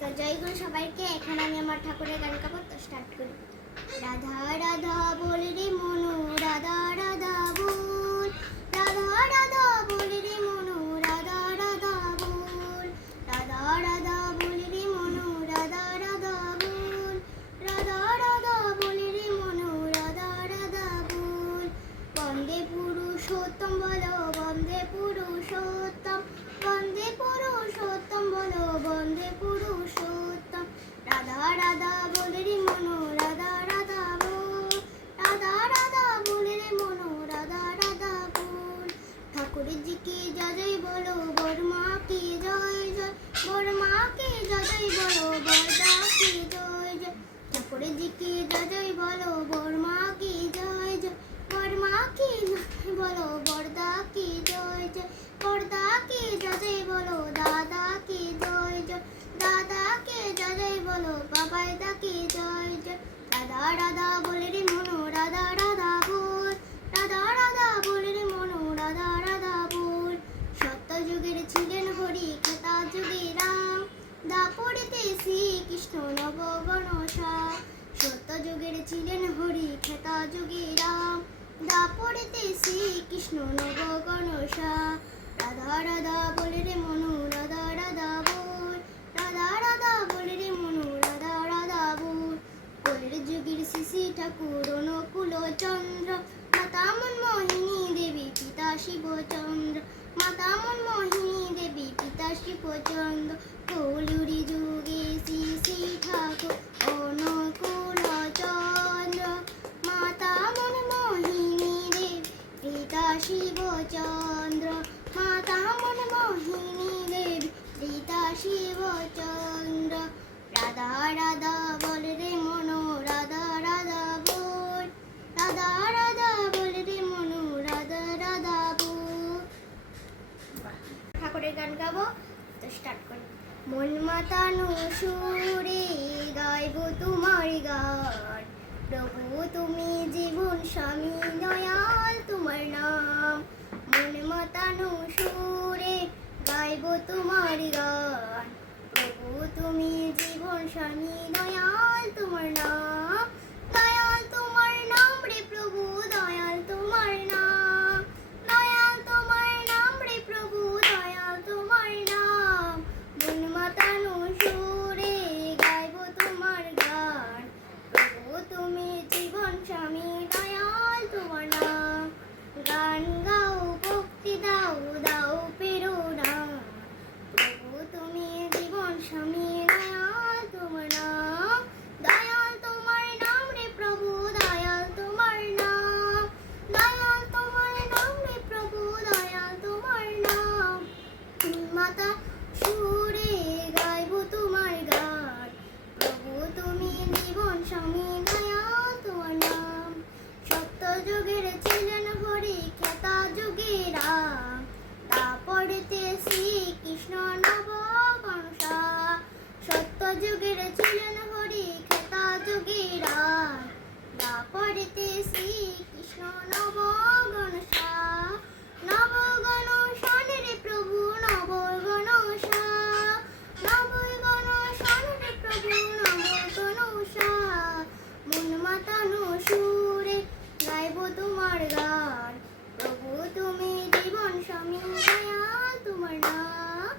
তো জয় গুরু সবাইকে, এখানে আমি আমার ঠাকুরের গান কাপড় তো স্টার্ট করি। রাধা রাধা বলে রে মনু রাধা রাধা বল রাধা রাধা বল রে মনু রাধা রাধা বল রাধা রাধা বল রে মনু রাধা রাধা বল রাধা রাধা বল রে মনু রাধা রাধা বল বন্দে পুরুষোত্তম বলো বন্দে পুরুষোত্তম বন্দে পুরুষোত্তম বলো বন্দে পুরুষোত্তম রাধা রাধা বলে রে মনো রাধা রাধা বল রাধা রাধা বলে রে মনো রাধা রাধা বল ঠাকুরের জিকে জয় বলো বর্মা কি জয় জয় বর্মা কি জয় বলো বরদা কি জয় জয় ঠাকুরের জিকে জয় বলো বর্মা কি জয় জয় বর্মা কি বলো বরদা কি জয় জয় বরদা কি জয় বলো, দাদা কি জয় জয়, দাদা কে জয় বলো, বাবাই দা কি জয় জয়। রাধা রাধা বলে রে মনো, রাধা রাধা বল, রাধা রাধা বলে রে মনো, রাধা রাধা বল। সত্য যুগের ছিলেন হরি, খেতা যুগে রাম, দাপড়েতে শ্রীকৃষ্ণ নবগণসা সত্য যুগের ছিলেন হরি, খেতা যুগে রাম। দাপড়েতে শ্রীকৃষ্ণ নবগণসা। রাধা রাধা বলে রে মনু, রাধা রাধা বল। রাধা রাধা বলে রে মনু, রাধা রাধা বল। কলের যুগের শিশি ঠাকুর, অনুকূল চন্দ্র। মাতা মনমোহিনী দেবী, পিতা শিবচন্দ্র। মাতা মনমোহিনী দেবী, পিতা শিবচন্দ্র। কলুরি যুগে শিশি ঠাকুর অনুকূল চন্দ্র মাতা মনমোহিনী দেবী পিতা শিবচন্দ্র মাতা মনমোহিনী দেবী শিবচন্দ্র। রাধা রাধা বল রে মনো, রাধা রাধা বল। রাধা রাধা বল রে মনো, রাধা রাধা বল। ঠাকুরের গান গাবো, তো স্টার্ট করি। মন মাতানো সুরে গাইব তোমার গান। প্রভু, তুমি জীবন স্বামী, দয়াল তোমার নাম। মন মাতানো সুরে গাইব তোমার গান। ত্রেতা যুগেরা তারপরেতে শ্রী কৃষ্ণ নব কংসা সত্য যুগের ছিলেন হরি খেতা যুগেরা তারপরেতে শ্রী কৃষ্ণ নব গণসা নব প্রভু নব গণসা নব গণসান প্রভু নব গণসা সুরে গাইব তোমার গান। প্রভু তুমি জীবন সমীর তোমার নাম।